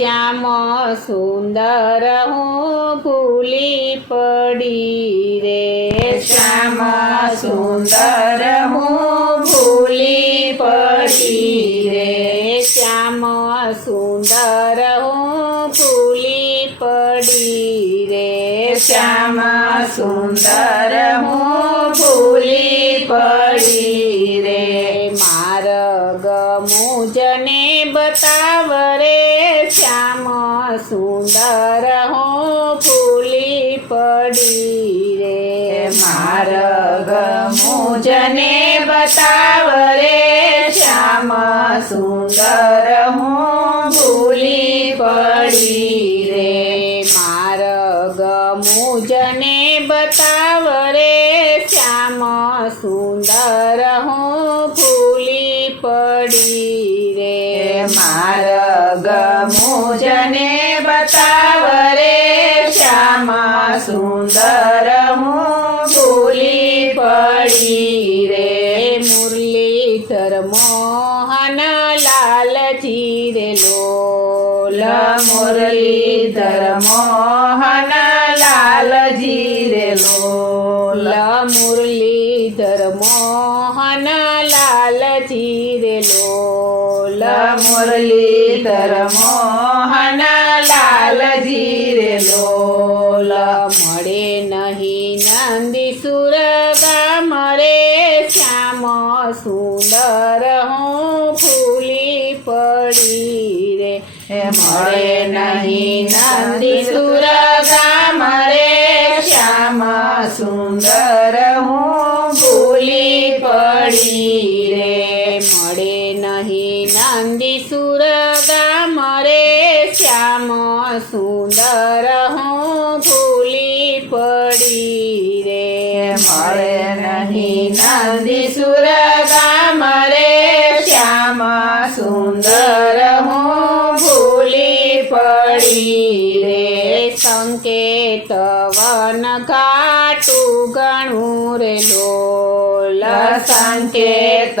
શ્યામ સુંદર હું ભૂલી પડી રે, શ્યામ સુંદર હું ભૂલી પડી રે, શ્યામ સુંદર હું ભૂલી પડી રે, શ્યામ સુંદર હું ભૂલી પડી રે, માર્ગ મુજને બતાવ રે, શ્યામ સુંદર હું ભૂલી પડી રે, માર્ગ મુજને બતાવ રે, શ્યામ સુંદર હું ભૂલી પડી રે, માર્ગ મુજને બતાવ રે, શ્યામ સુંદર હું ભૂલી પડી રે, માર્ગ મુજને બતાવ રે, શ્યામ સુંદર હું ભૂલી પડી રે, મુરલીધર મોહન લાલજી રે લોલ, મુરલીધર મોહન લાલજી રે લોલ, મુરલીધર મોહન લાલજી રે લોલ, મુરલીધર મોહન લાલજી રે લોલ, મળે નહીં નંદી સુર ગામ રે, શ્યામ સુંદર હું ભૂલી પડી રે, મળે નહીં નંદી સુર ગામ રે, શ્યામ સુંદર હું ભૂલી પડી રે, મળે નહીં નંદી સુર ગામ રે, શ્યામ સુંદર હું ભૂલી પડી રે, મળે નહીં નંદી સુર ગામ રે, શ્યામ સુંદર હું ભૂલી પડી રે, સંકેત વન ઘાટું ગણું રે લોલ, સંકેત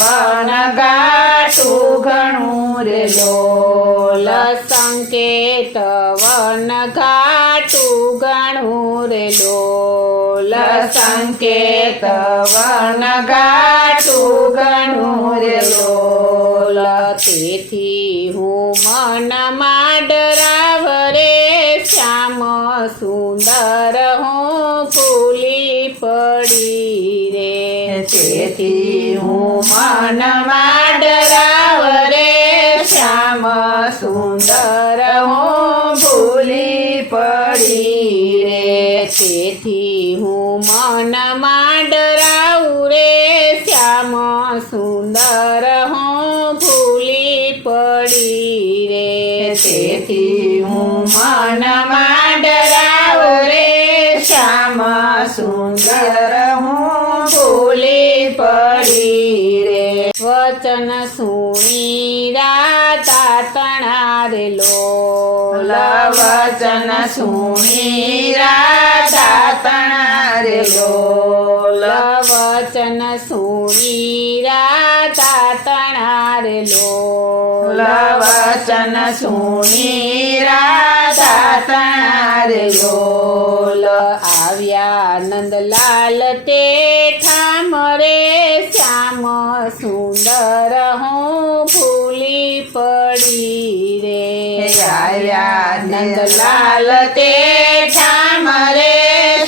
વન ઘાટું ઘણું રે લોલ, સંકેત વન ઘાટું ગણું રે લોલ, સંકેત વન ઘાટું ઘણું રે લોલ, તેથી હું મનમાં ડરાવ રે, શ્યામ સુંદર હું ભૂલી પડી રે, તેથી હું મનમાં ડરાવ રે, શ્યામ સુંદર હું ભૂલી પડી રે, તેથી હું મનમાં ડરાવું રે, શ્યામ સુંદર હું ભૂલી પડી રે, તેથી હું મનમાં ડરાવ રે, શ્યામ સુંદર હું ભૂલી પડી રે, વચન સુણી રાતા તણા રે લોલ, વચન સુણી રાધા તણા રે લોલ, વચન સુણી રાતા તણા રે લોલ, વચન સુણી રાધા તણા રે લોલ, આવ્યા નંદલાલ તે ઠામ રે, શ્યામ સુંદર હું ભૂલી પડી રે, આવ્યા નંદલાલ તે ઠામ રે,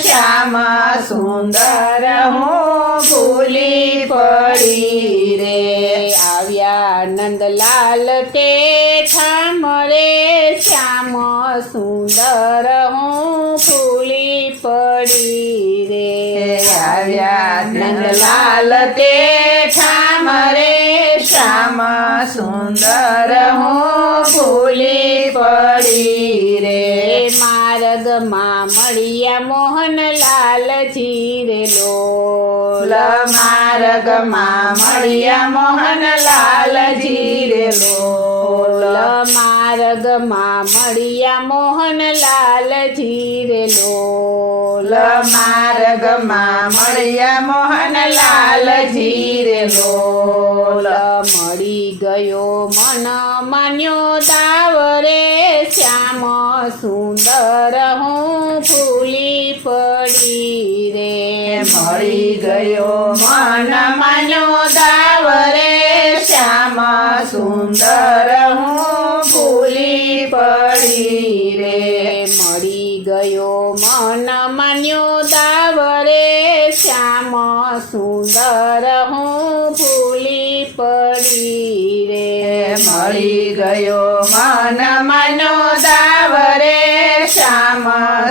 શ્યામ સુંદર હું ભૂલી પડી રે, આવ્યા નંદલાલ તે ઠામ રે, શ્યામ સુંદર હું ભૂલી પડી રે, આવ્યા નંદલાલ તે ઠામ રે, શ્યામ સુંદર હું ભૂલી પડી રે, માર્ગમાં મળ્યા મોહનલાલજી રે લોલ, માર્ગમાં મળ્યા મોહનલાલજી રે લોલ, માર્ગમાં મળ્યા મોહનલાલજી રે લોલ, માર્ગમાં મળ્યા મોહનલાલજી રે લોલ, મળી ગયો મન માન્યો દાવ રે, સુંદર હું ભૂલી પડી રે મળી ગયો મન માન્યો દાવ રે શ્યામ સુંદર હું ભૂલી પડી રે મળી ગયો મન માન્યો દાવ રે શ્યામ સુંદર હું ભૂલી પડી રે મળી ગયો મન માનો દાવ રે શ્યામ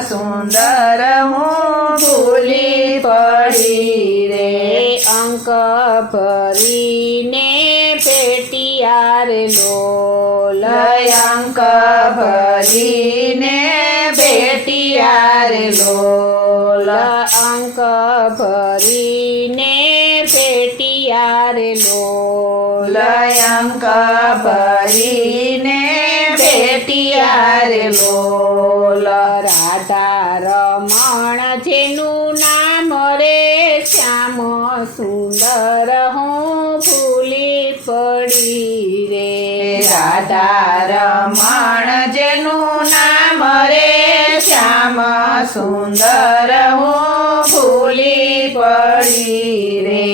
સુંદર હું ભૂલી પડી રે અંક ભરીને પેટિયાર લોલ અંક ભરીને બેટિયાર લોલ અંક ભરીને પેટિયાર લોલ અંક ભરીને બેટિયાર લોલ રાધા રમણ જેનું નામ રે શ્યામ સુંદર હું ભૂલી પડી રે રાધા રમણ જેનું નામ રે શ્યામ સુંદર હું ભૂલી પડી રે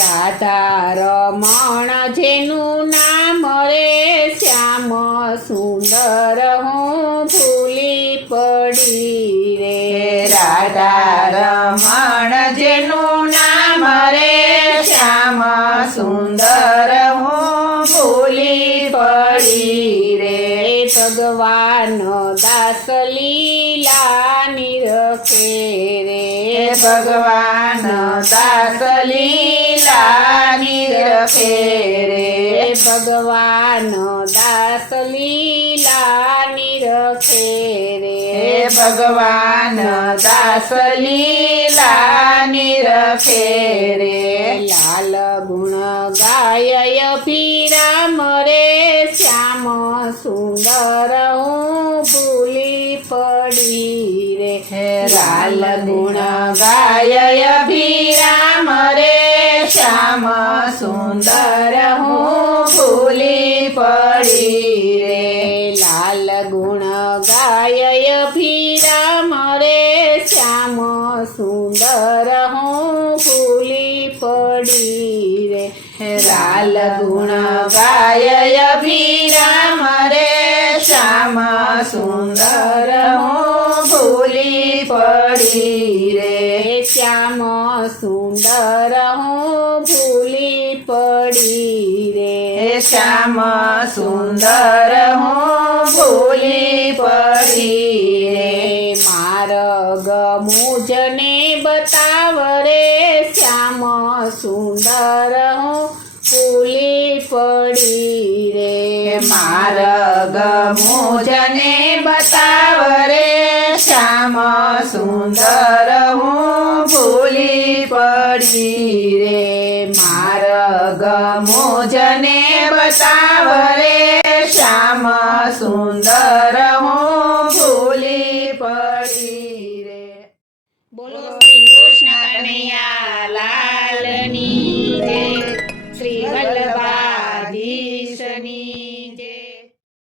રાધા રમણ જેનું નામ રે શ્યામ સુંદર હું ભૂલી પડી રે રાધા રમણ જેનું નામ રે શ્યામ સુંદર હું ભૂલી પડી રે ભગવાન દાસ લીલા નિરખે રે ભગવાન દાસ લીલા નિરખે રે ભગવાન દાસ લીલા નિરખે રે ભગવાન દાસ લીલા નિરખે રે લાલ ગુણ ગાય અભિરામ રે શ્યામ સુંદર હું ભૂલી પડી રે લાલ ગુણ ગાય અભિરામ રે શ્યામ સુંદર હું ભૂલી પડી રે લાલ ગુણ ગાય અભિરામ રે શ્યામ સુંદર હું ભૂલી પડી રે લાલ ગુણ ગાય અભિરામ રે શ્યામ સુંદર હું ભૂલી પડી રે શ્યામ સુંદર હું ભૂલી પડી રે શ્યામ સુંદર હું ભૂલી પડી રે માર્ગ મુજને બતાવ રે શ્યામ સુંદર હું ભૂલી પડી રે માર્ગ મુજને બતાવ રે શ્યામ સુંદર હું ભૂલી પડી રે માર્ગ મુજને બતાવ રે શ્યામ સુંદર હું